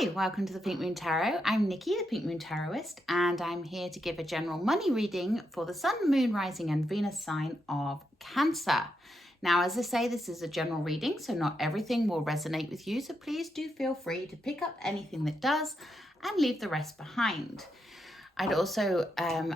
Hi, welcome to the Pink Moon Tarot. I'm Nikki, the Pink Moon Tarotist, and I'm here to give a general money reading for the Sun, Moon, Rising, and Venus sign of Cancer. Now, as I say, this is a general reading, so not everything will resonate with you, so please do feel free to pick up anything that does and leave the rest behind. I'd also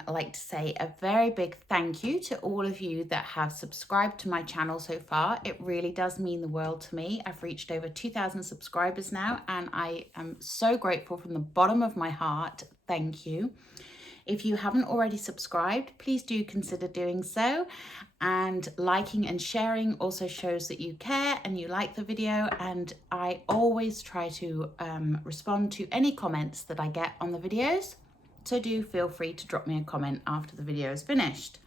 like to say a very big thank you to all of you that have subscribed to my channel so far. It really does mean the world to me. I've reached over 2,000 subscribers now, and I am so grateful from the bottom of my heart. Thank you. If you haven't already subscribed, please do consider doing so. And liking and sharing also shows that you care and you like the video. And I always try to respond to any comments that I get on the videos. So do feel free to drop me a comment after the video is finished.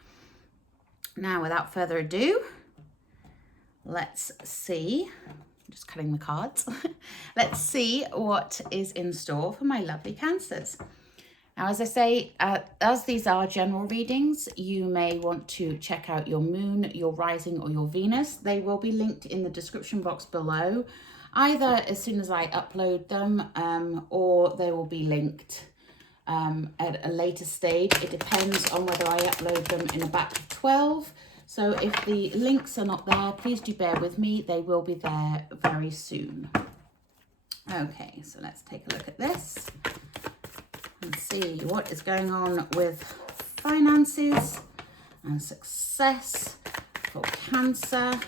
Now, without further ado, let's see. I'm just cutting the cards. Let's see what is in store for my lovely Cancers. Now, as I say, as these are general readings, you may want to check out your moon, your rising, or your Venus. They will be linked in the description box below, either as soon as I upload them or they will be linked at a later stage. It depends on whether I upload them in a batch of 12. So if the links are not there, please do bear with me. They will be there very soon. Okay, so let's take a look at this and see what is going on with finances and success for Cancer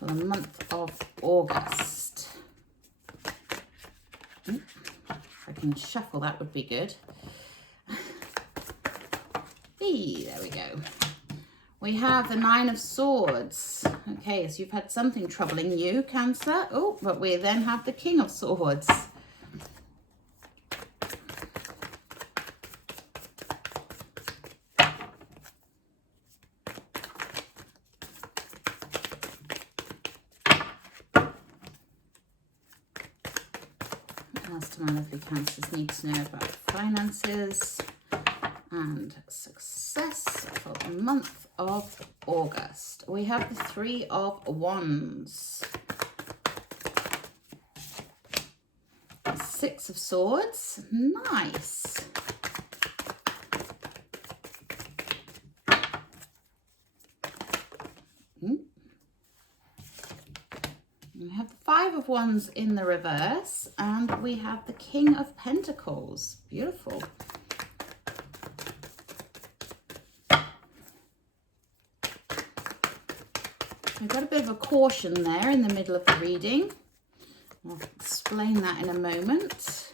for the month of August. If I can shuffle, that would be good. Hey, there we go. We have the Nine of Swords. Okay, so you've had something troubling you, Cancer. Oh, but we then have the King of Swords. What else do my lovely Cancers need to know about finances and success for the month of August? We have the Three of Wands, the Six of Swords. Nice. We have the Five of Wands in the reverse, and we have the King of Pentacles. Beautiful. We've got a bit of a caution there in the middle of the reading. I'll explain that in a moment.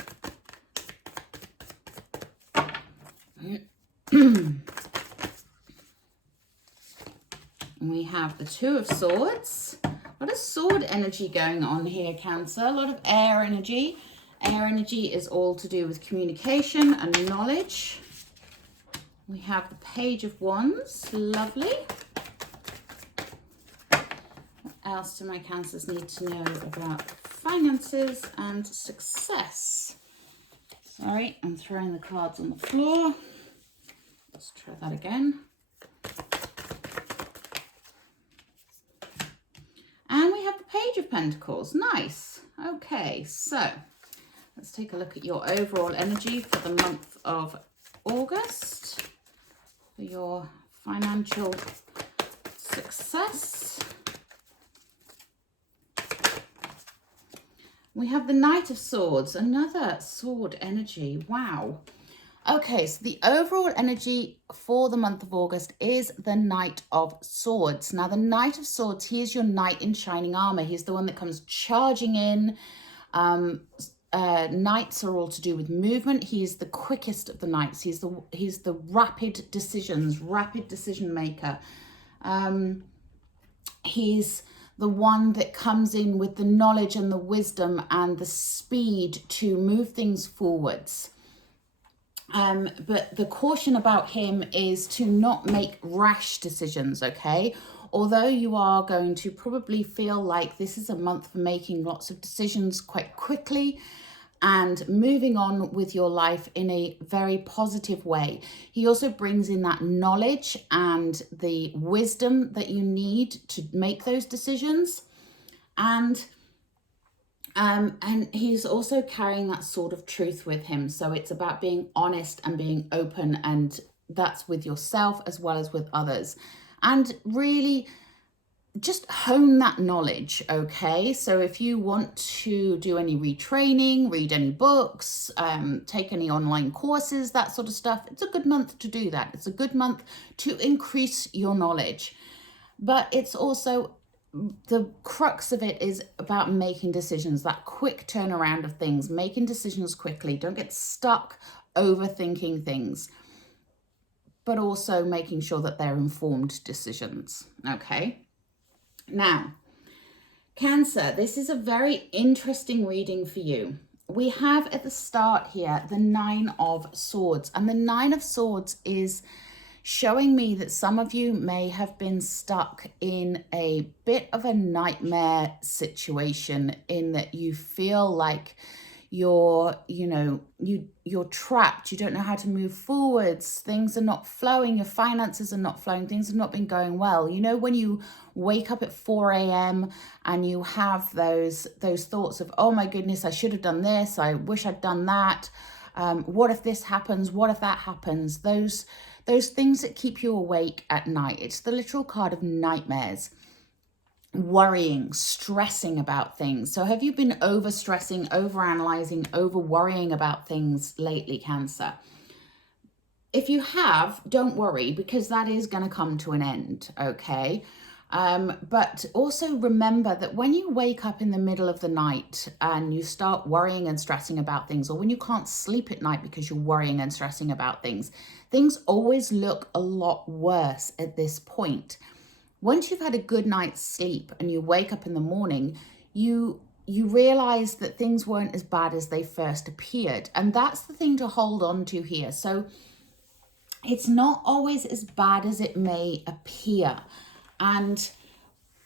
We have the Two of Swords. A lot of sword energy going on here, Cancer. A lot of air energy. Air energy is all to do with communication and knowledge. We have the Page of Wands. Lovely. What else do my Cancers need to know about finances and success? Sorry, I'm throwing the cards on the floor. Let's try that again. And we have the Page of Pentacles. Nice. Okay, so let's take a look at your overall energy for the month of August, for your financial success. We have the Knight of Swords, another sword energy. Wow. Okay, so the overall energy for the month of August is the Knight of Swords. Now, the Knight of Swords, he is your knight in shining armor. He's the one that comes charging in. Knights are all to do with movement. He's the quickest of the knights. He's the rapid decision maker. He's the one that comes in with the knowledge and the wisdom and the speed to move things forwards. But the caution about him is to not make rash decisions, okay? Although you are going to probably feel like this is a month for making lots of decisions quite quickly and moving on with your life in a very positive way. He also brings in that knowledge and the wisdom that you need to make those decisions. And And he's also carrying that sword of truth with him. So it's about being honest and being open, and that's with yourself as well as with others. And really just hone that knowledge, okay? So if you want to do any retraining, read any books, take any online courses, that sort of stuff, it's a good month to do that. It's a good month to increase your knowledge. But it's also, the crux of it is about making decisions, that quick turnaround of things, making decisions quickly. Don't get stuck overthinking things, but also making sure that they're informed decisions, okay? Now, Cancer, this is a very interesting reading for you. We have at the start here the Nine of Swords, and the Nine of Swords is showing me that some of you may have been stuck in a bit of a nightmare situation, in that you feel like you're trapped. You don't know how to move forwards. Things are not flowing. Your finances are not flowing. Things have not been going well. You know, when you wake up at 4 a.m. and you have those thoughts of, oh my goodness, I should have done this. I wish I'd done that. What if this happens? What if that happens? Those things that keep you awake at night. It's the literal card of nightmares. Worrying, stressing about things. So have you been over stressing, over analyzing, over worrying about things lately, Cancer? If you have, don't worry, because that is going to come to an end, okay? But also remember that when you wake up in the middle of the night and you start worrying and stressing about things, or when you can't sleep at night because you're worrying and stressing about things, things always look a lot worse at this point. Once you've had a good night's sleep and you wake up in the morning, you realize that things weren't as bad as they first appeared. And that's the thing to hold on to here. So it's not always as bad as it may appear. And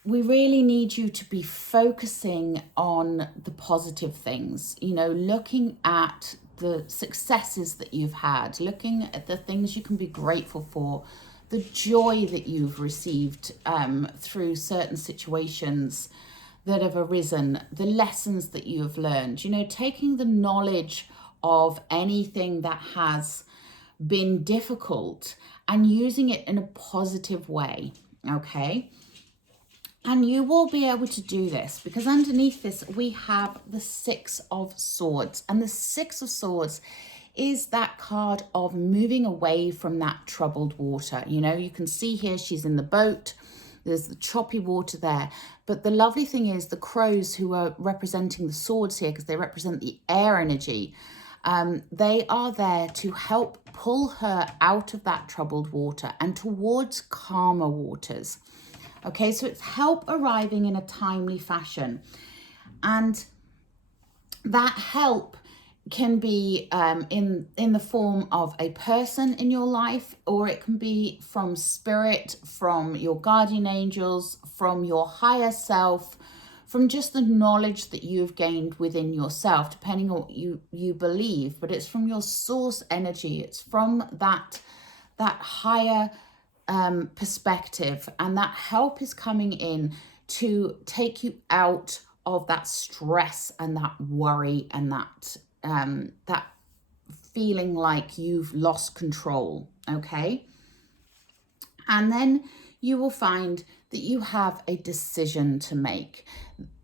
we really need you to be focusing on the positive things, looking at the successes that you've had, looking at the things you can be grateful for, the joy that you've received through certain situations that have arisen, the lessons that you have learned, taking the knowledge of anything that has been difficult and using it in a positive way, okay? And you will be able to do this because underneath this, we have the Six of Swords. And the Six of Swords is that card of moving away from that troubled water. You can see here she's in the boat. There's the choppy water there. But the lovely thing is the crows, who are representing the swords here because they represent the air energy, they are there to help pull her out of that troubled water and towards calmer waters. Okay, so it's help arriving in a timely fashion. And that help can be in the form of a person in your life, or it can be from spirit, from your guardian angels, from your higher self, from just the knowledge that you've gained within yourself, depending on what you believe. But it's from your source energy. It's from that higher perspective, and that help is coming in to take you out of that stress and that worry and that feeling like you've lost control, okay? And then you will find that you have a decision to make.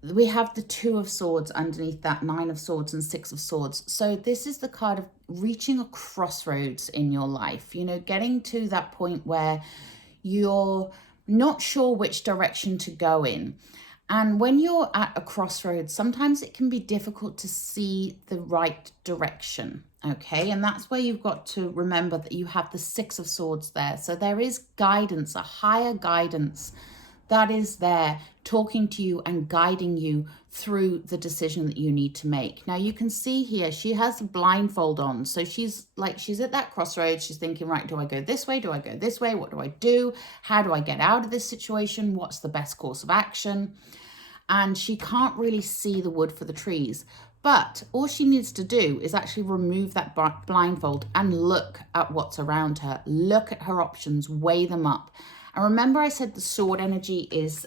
We have the Two of Swords underneath that, Nine of Swords and Six of Swords. So this is the card of reaching a crossroads in your life, getting to that point where you're not sure which direction to go in. And when you're at a crossroads, sometimes it can be difficult to see the right direction, okay? And that's where you've got to remember that you have the Six of Swords there. So there is guidance, a higher guidance that is there talking to you and guiding you through the decision that you need to make. Now you can see here, she has a blindfold on. So she's at that crossroads. She's thinking, right, do I go this way? Do I go this way? What do I do? How do I get out of this situation? What's the best course of action? And she can't really see the wood for the trees. But all she needs to do is actually remove that blindfold and look at what's around her. Look at her options, weigh them up. And remember I said the sword energy is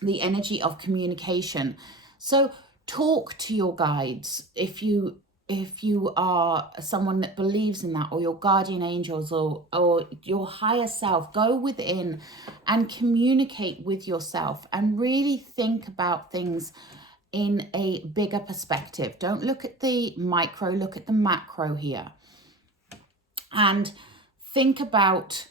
the energy of communication. So talk to your guides if you are someone that believes in that, or your guardian angels, or your higher self. Go within and communicate with yourself and really think about things in a bigger perspective. Don't look at the micro, look at the macro here. And think about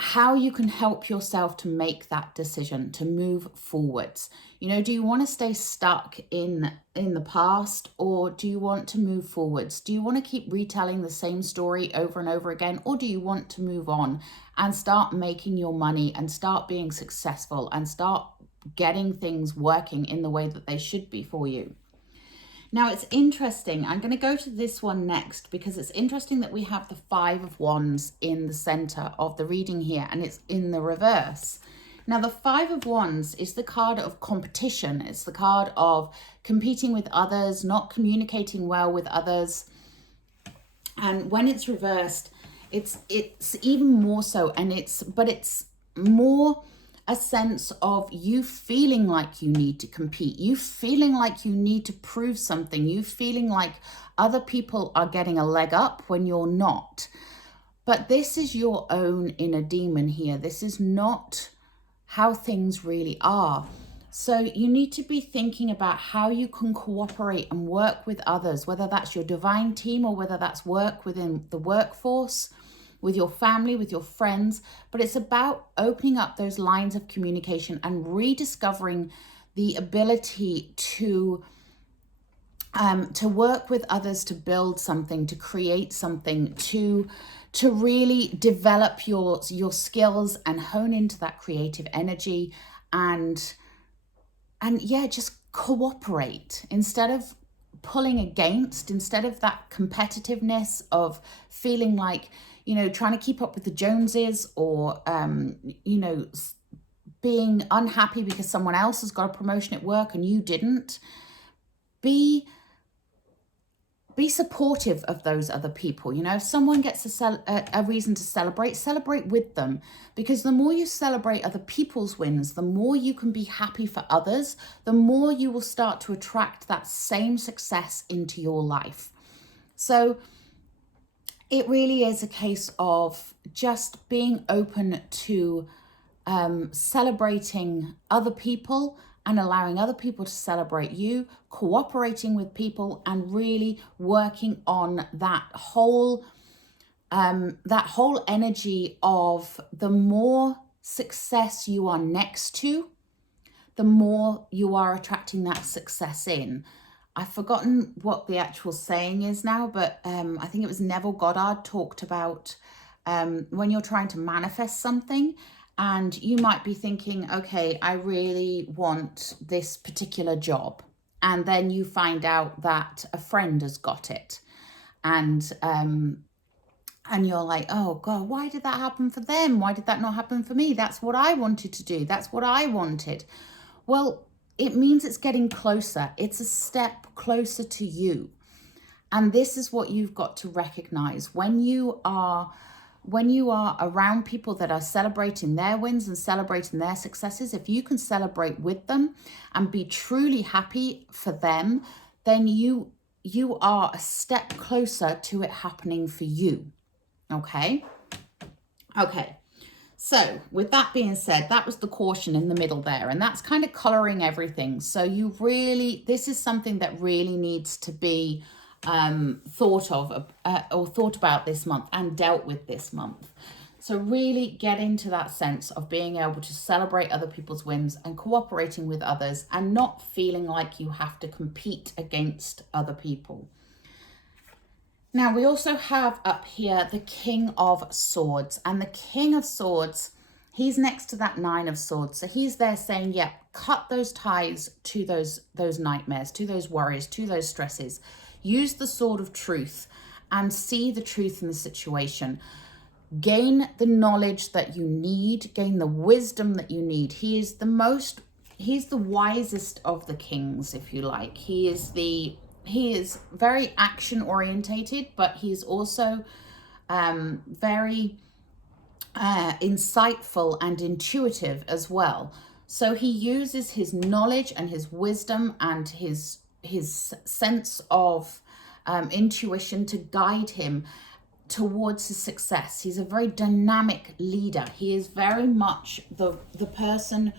how you can help yourself to make that decision, to move forwards. You know, do you want to stay stuck in the past, or do you want to move forwards? Do you want to keep retelling the same story over and over again, or do you want to move on and start making your money and start being successful and start getting things working in the way that they should be for you? Now, it's interesting. I'm going to go to this one next because it's interesting that we have the Five of Wands in the center of the reading here, and it's in the reverse. Now, the Five of Wands is the card of competition. It's the card of competing with others, not communicating well with others. And when it's reversed, it's even more so, and it's more a sense of you feeling like you need to compete, you feeling like you need to prove something, you feeling like other people are getting a leg up when you're not. But this is your own inner demon here. This is not how things really are. So you need to be thinking about how you can cooperate and work with others, whether that's your divine team or whether that's work within the workforce, with your family, with your friends. But it's about opening up those lines of communication and rediscovering the ability to work with others, to build something, to create something, to really develop your skills and hone into that creative energy, and yeah, just cooperate instead of pulling against, instead of that competitiveness of feeling like, you know, trying to keep up with the Joneses, or, you know, being unhappy because someone else has got a promotion at work and you didn't. Be supportive of those other people. You know, if someone gets a reason to celebrate with them, because the more you celebrate other people's wins, the more you can be happy for others, the more you will start to attract that same success into your life. So it really is a case of just being open to celebrating other people and allowing other people to celebrate you, cooperating with people, and really working on that whole energy of the more success you are next to, the more you are attracting that success in. I've forgotten what the actual saying is now, but I think it was Neville Goddard talked about when you're trying to manifest something, and you might be thinking, okay, I really want this particular job. And then you find out that a friend has got it. And you're like, oh God, why did that happen for them? Why did that not happen for me? That's what I wanted to do. That's what I wanted. Well, it means it's getting closer. It's a step closer to you. And this is what you've got to recognize. When you are around people that are celebrating their wins and celebrating their successes, if you can celebrate with them and be truly happy for them, then you are a step closer to it happening for you. Okay? Okay. So with that being said, that was the caution in the middle there, and that's kind of coloring everything. So this is something that really needs to be thought of or thought about this month and dealt with this month. So really get into that sense of being able to celebrate other people's wins and cooperating with others, and not feeling like you have to compete against other people. Now, we also have up here the King of Swords, and the King of Swords, he's next to that Nine of Swords. So he's there saying, yeah, cut those ties to those nightmares, to those worries, to those stresses. Use the sword of truth and see the truth in the situation. Gain the knowledge that you need, gain the wisdom that you need. He's the wisest of the kings, if you like. He is very action orientated, but he's also very insightful and intuitive as well. So he uses his knowledge and his wisdom and his sense of intuition to guide him towards his success. He's a very dynamic leader. He is very much the person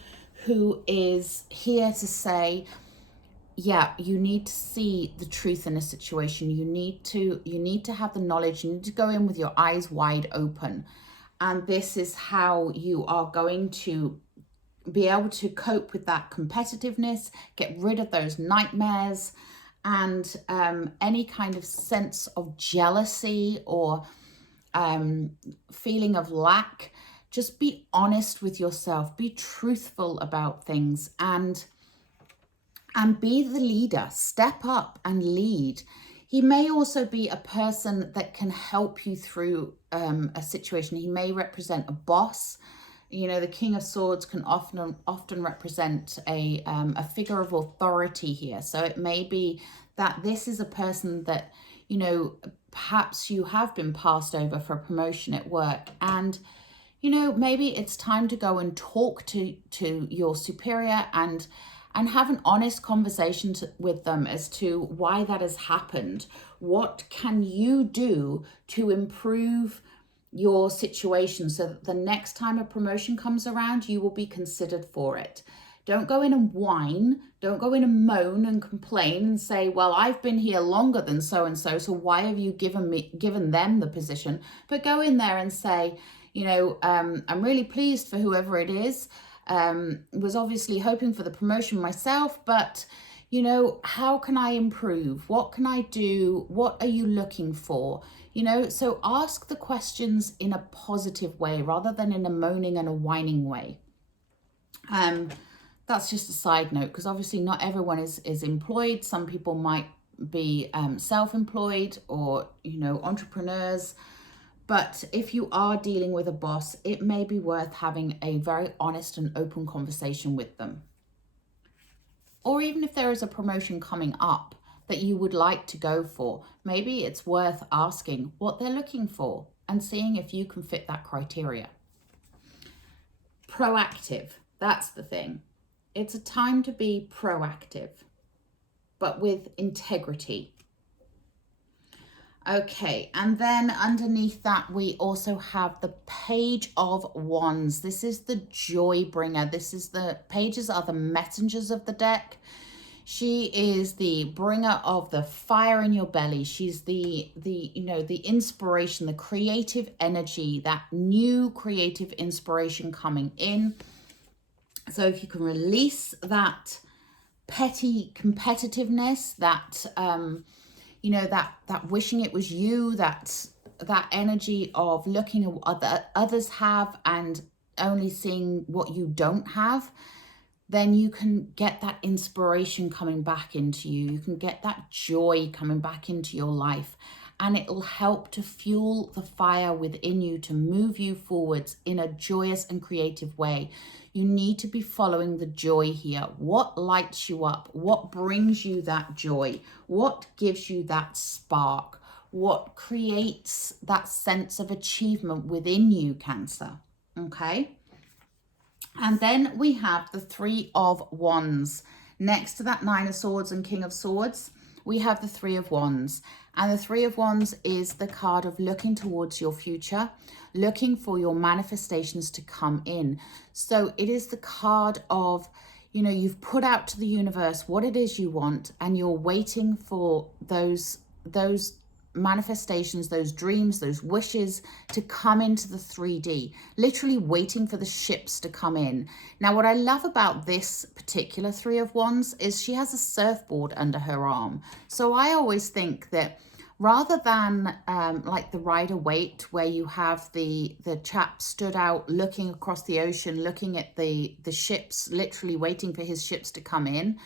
who is here to say, yeah, you need to see the truth in a situation. You need to have the knowledge. You need to go in with your eyes wide open. And this is how you are going to be able to cope with that competitiveness, get rid of those nightmares and any kind of sense of jealousy or feeling of lack. Just be honest with yourself, be truthful about things, and be the leader. Step up and lead. He may also be a person that can help you through a situation. He may represent a boss. You know, the King of Swords can often represent a figure of authority here. So it may be that this is a person that, you know, perhaps you have been passed over for a promotion at work, and, you know, maybe it's time to go and talk to your superior and have an honest conversation with them as to why that has happened. What can you do to improve your situation so that the next time a promotion comes around, you will be considered for it? Don't go in and whine. Don't go in and moan and complain and say, well, I've been here longer than so-and-so, so why have you given them the position? But go in there and say, you know, I'm really pleased for whoever it is. Was obviously hoping for the promotion myself, but, you know, how can I improve? What can I do? What are you looking for? You know, so ask the questions in a positive way rather than in a moaning and a whining way. That's just a side note, because obviously not everyone is employed. Some people might be self-employed or, you know, entrepreneurs. But if you are dealing with a boss, it may be worth having a very honest and open conversation with them. Or even if there is a promotion coming up that you would like to go for, maybe it's worth asking what they're looking for and seeing if you can fit that criteria. Proactive, that's the thing. It's a time to be proactive, but with integrity. Okay, and then underneath that, we also have the Page of Wands. This is the joy bringer. This is the pages are the messengers of the deck. She is the bringer of the fire in your belly. She's the you know, the inspiration, the creative energy, that new creative inspiration coming in. So if you can release that petty competitiveness, that you know, that wishing it was you, that energy of looking at what others have and only seeing what you don't have, then you can get that inspiration coming back into you. You can get that joy coming back into your life, and it'll help to fuel the fire within you to move you forwards in a joyous and creative way. You need to be following the joy here. What lights you up? What brings you that joy? What gives you that spark? What creates that sense of achievement within you, Cancer? Okay. And then we have the Three of Wands. Next to that Nine of Swords and King of Swords, we have the Three of Wands. And the Three of Wands is the card of looking towards your future, looking for your manifestations to come in. So it is the card of, you know, you've put out to the universe what it is you want, and you're waiting for those manifestations, those dreams, those wishes to come into the 3D, literally waiting for the ships to come in. Now, what I love about this particular Three of Wands is she has a surfboard under her arm. So I always think that rather than like the Rider-Waite, where you have the chap stood out looking across the ocean, looking at the ships, literally waiting for his ships to come in,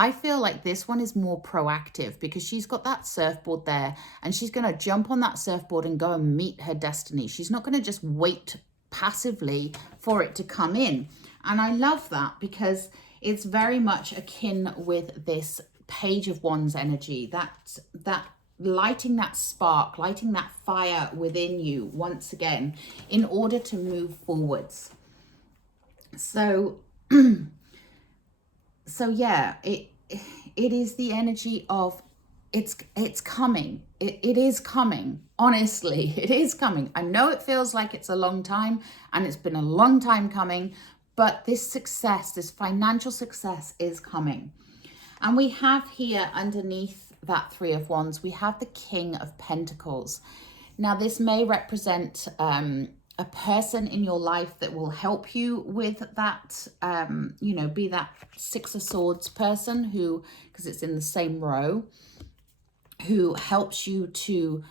I feel like this one is more proactive because she's got that surfboard there and she's going to jump on that surfboard and go and meet her destiny. She's not going to just wait passively for it to come in. And I love that because it's very much akin with this Page of Wands energy, that lighting that spark, lighting that fire within you once again in order to move forwards. So So yeah, it is the energy of it's coming. It is coming. Honestly, it is coming. I know it feels like it's a long time, and it's been a long time coming, but this success, this financial success is coming. And we have here underneath that Three of Wands, we have the King of Pentacles. Now, this may represent a person in your life that will help you with that, you know, be that Six of Swords person who, because it's in the same row, who helps you to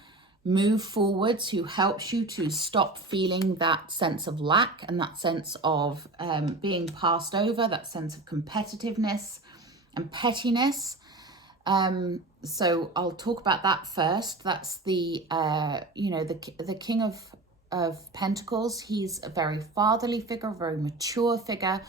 move forwards, who helps you to stop feeling that sense of lack and that sense of being passed over, that sense of competitiveness and pettiness. So I'll talk about that first. That's the, you know, the King of Pentacles. He's a very fatherly figure, a very mature figure.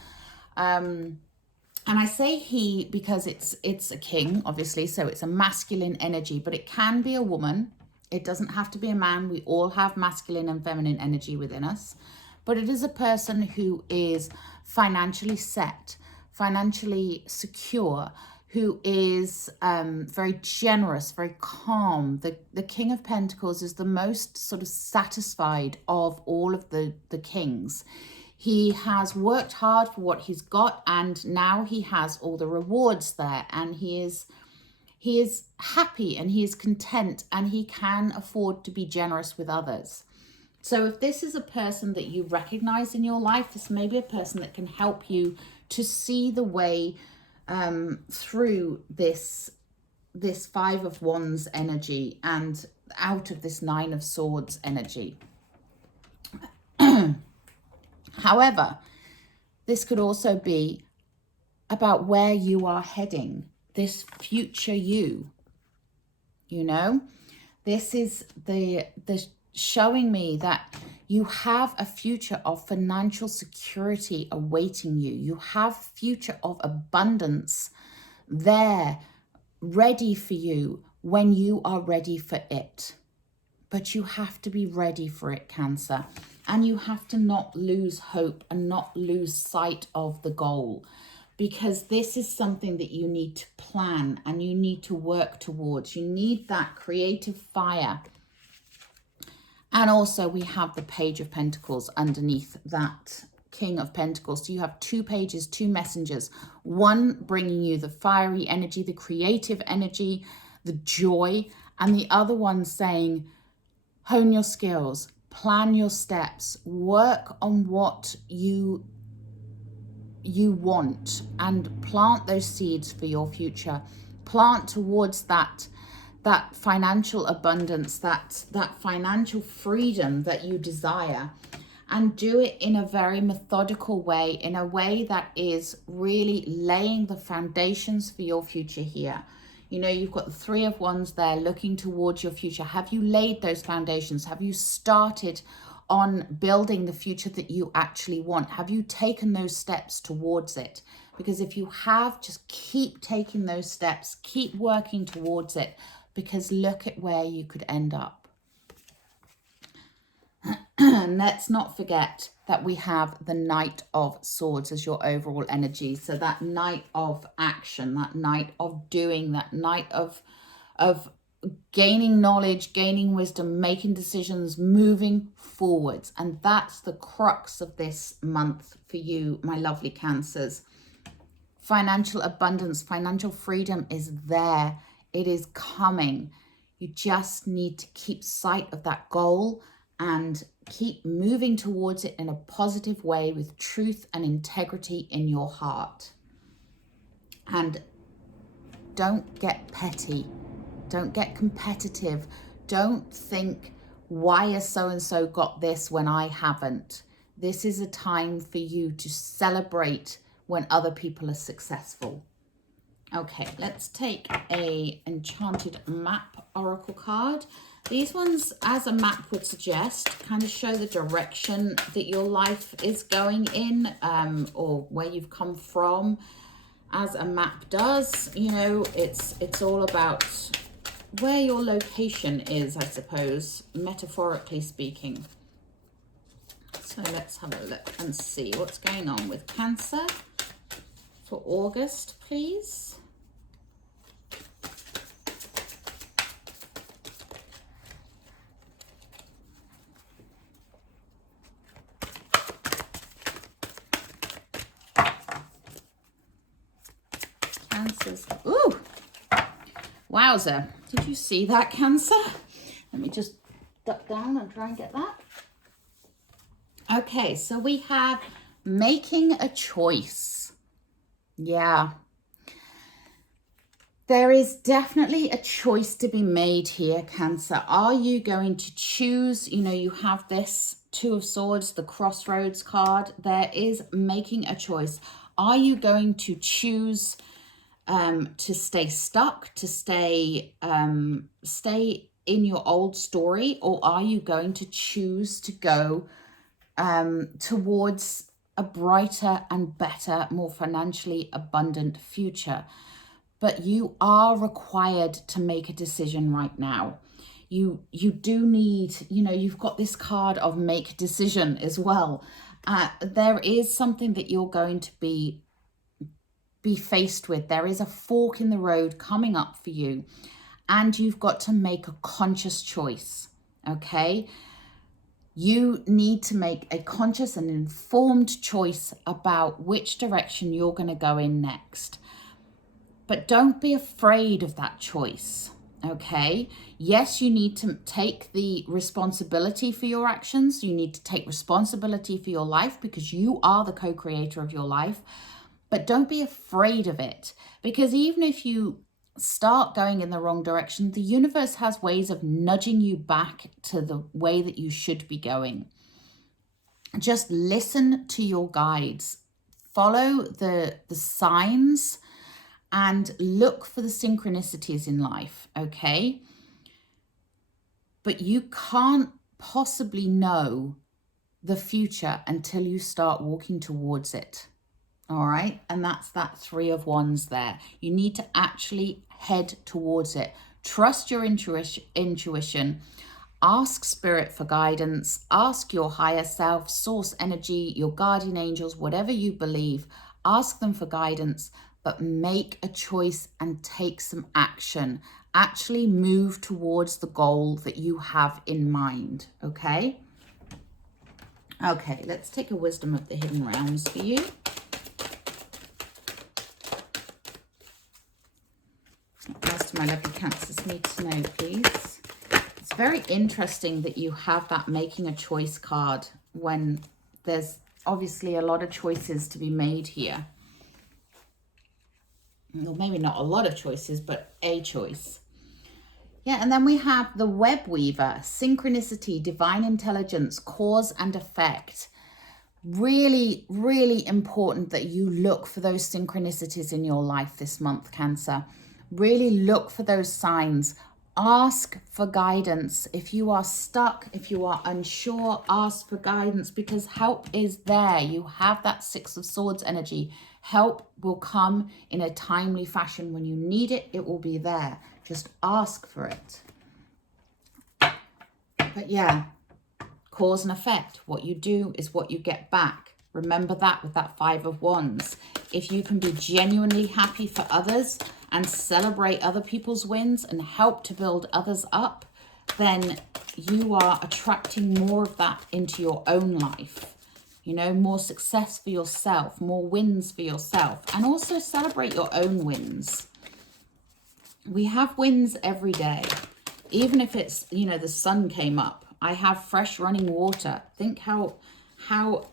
And I say he because it's a king, obviously, so it's a masculine energy, but it can be a woman. It doesn't have to be a man. We all have masculine and feminine energy within us. But it is a person who is financially set, financially secure, who is very generous, very calm. The King of Pentacles is the most sort of satisfied of all of the kings. He has worked hard for what he's got, and now he has all the rewards there, and he is happy and he is content, and he can afford to be generous with others. So if this is a person that you recognize in your life, this may be a person that can help you to see the way through this Five of Wands energy and out of this Nine of Swords energy. However, this could also be about where you are heading, this future you know. This is the showing me that you have a future of financial security awaiting you. You have a future of abundance there, ready for you when you are ready for it. But you have to be ready for it, Cancer. And you have to not lose hope and not lose sight of the goal, because this is something that you need to plan and you need to work towards. You need that creative fire. And also we have the Page of Pentacles underneath that King of Pentacles. So you have two pages, two messengers, one bringing you the fiery energy, the creative energy, the joy, and the other one saying, hone your skills, plan your steps, work on what you want, and plant those seeds for your future. Plant towards that financial abundance, that financial freedom that you desire, and do it in a very methodical way, in a way that is really laying the foundations for your future here. You know, you've got the Three of Wands there looking towards your future. Have you laid those foundations? Have you started on building the future that you actually want? Have you taken those steps towards it? Because if you have, just keep taking those steps, keep working towards it, because look at where you could end up. And let's not forget that we have the Knight of Swords as your overall energy. So that Knight of action, that Knight of doing, that Knight of gaining knowledge, gaining wisdom, making decisions, moving forwards. And that's the crux of this month for you, my lovely Cancers. Financial abundance, financial freedom is there. It is coming. You just need to keep sight of that goal and keep moving towards it in a positive way with truth and integrity in your heart. And don't get petty. Don't get competitive. Don't think, why has so-and-so got this when I haven't? This is a time for you to celebrate when other people are successful. Okay, let's take a Enchanted Map Oracle card. These ones, as a map would suggest, kind of show the direction that your life is going in, or where you've come from, as a map does. You know, it's all about where your location is, I suppose, metaphorically speaking. So let's have a look and see what's going on with Cancer for August, please. Cancers. Ooh, wowzer. Did you see that, Cancer? Let me just duck down and try and get that. Okay, so we have making a choice. Yeah. There is definitely a choice to be made here, Cancer. Are you going to choose, you know, you have this Two of Swords, the Crossroads card. There is making a choice. Are you going to choose to stay stuck, to stay in your old story, or are you going to choose to go towards a brighter and better, more financially abundant future? But you are required to make a decision right now. You do need, you know, you've got this card of make decision as well. There is something that you're going to be faced with. There is a fork in the road coming up for you, and you've got to make a conscious choice, okay? You need to make a conscious and informed choice about which direction you're going to go in next. But don't be afraid of that choice, okay? Yes, you need to take the responsibility for your actions. You need to take responsibility for your life because you are the co-creator of your life. But don't be afraid of it, because even if you start going in the wrong direction, the universe has ways of nudging you back to the way that you should be going. Just listen to your guides, follow the signs, and look for the synchronicities in life, okay? But you can't possibly know the future until you start walking towards it, all right? And that's that Three of Wands there. You need to actually head towards it. Trust your intuition. Ask Spirit for guidance. Ask your higher self, source energy, your guardian angels, whatever you believe. Ask them for guidance. But make a choice and take some action. Actually move towards the goal that you have in mind, okay? Okay, let's take a wisdom of the hidden realms for you. What else do my lovely Cancers need to know, please? It's very interesting that you have that making a choice card when there's obviously a lot of choices to be made here. Well, maybe not a lot of choices, but a choice. Yeah, and then we have the Web Weaver, synchronicity, divine intelligence, cause and effect. Really, really important that you look for those synchronicities in your life this month, Cancer. Really look for those signs. Ask for guidance. If you are stuck, if you are unsure, ask for guidance, because help is there. You have that Six of Swords energy. Help will come in a timely fashion. When you need it, it will be there. Just ask for it. But yeah, cause and effect. What you do is what you get back. Remember that with that Five of Wands. If you can be genuinely happy for others and celebrate other people's wins and help to build others up, then you are attracting more of that into your own life. You know, more success for yourself, more wins for yourself, and also celebrate your own wins. We have wins every day. Even if it's, you know, the sun came up, I have fresh running water. Think how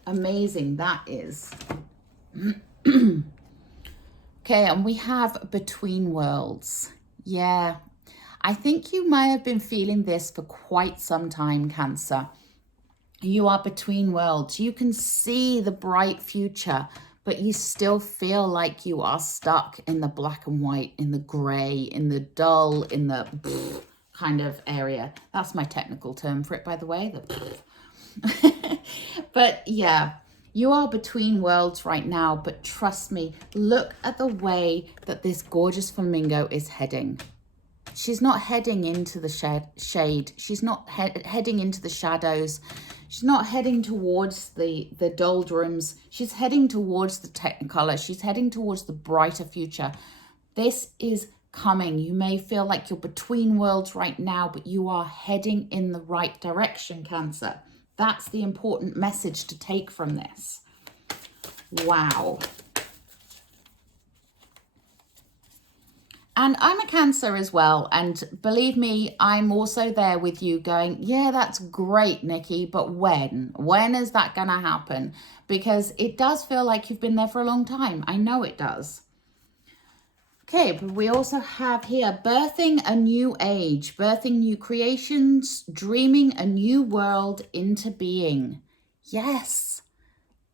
amazing that is. Okay, and we have Between Worlds. Yeah, I think you may have been feeling this for quite some time, Cancer. You are between worlds. You can see the bright future, but you still feel like you are stuck in the black and white, in the gray, in the dull, in the kind of area. That's my technical term for it, by the way. But yeah, you are between worlds right now, but trust me, look at the way that this gorgeous flamingo is heading. She's not heading into the shade. She's not heading into the shadows. She's not heading towards the doldrums. She's heading towards the technicolor. She's heading towards the brighter future. This is coming. You may feel like you're between worlds right now, but you are heading in the right direction, Cancer. That's the important message to take from this. Wow. And I'm a Cancer as well. And believe me, I'm also there with you going, yeah, that's great, Nikki, but when? When is that going to happen? Because it does feel like you've been there for a long time. I know it does. Okay, but we also have here birthing a new age, birthing new creations, dreaming a new world into being. Yes,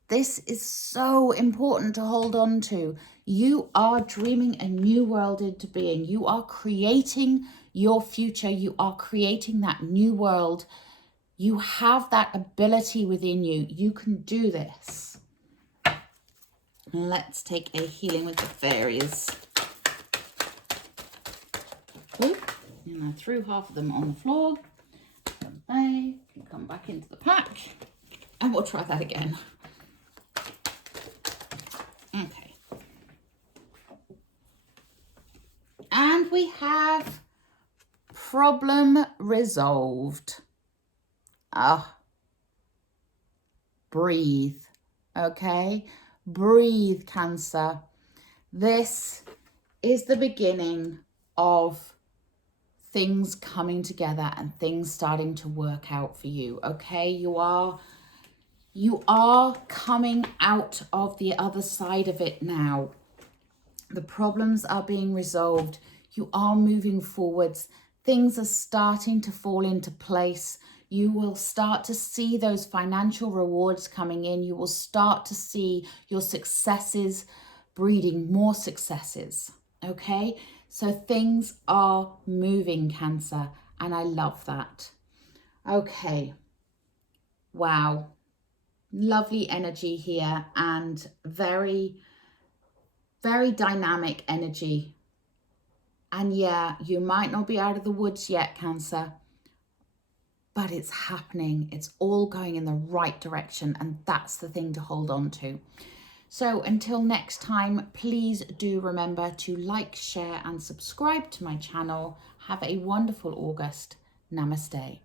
this is so important to hold on to. You are dreaming a new world into being. You are creating your future. You are creating that new world. You have that ability within you. You can do this. Let's take a healing with the fairies. And I threw half of them on the floor. They can come back into the pack. And we'll try that again. Okay. And we have problem resolved. Breathe. Okay? Breathe, Cancer. This is the beginning of things coming together and things starting to work out for you. Okay, you are coming out of the other side of it now. The problems are being resolved. You are moving forwards. Things are starting to fall into place. You will start to see those financial rewards coming in. You will start to see your successes breeding more successes. Okay, so things are moving, Cancer, and I love that. Okay, wow, lovely energy here and very, very dynamic energy. And yeah, you might not be out of the woods yet, Cancer, but it's happening. It's all going in the right direction, and that's the thing to hold on to. So until next time, please do remember to like, share and subscribe to my channel. Have a wonderful August. Namaste.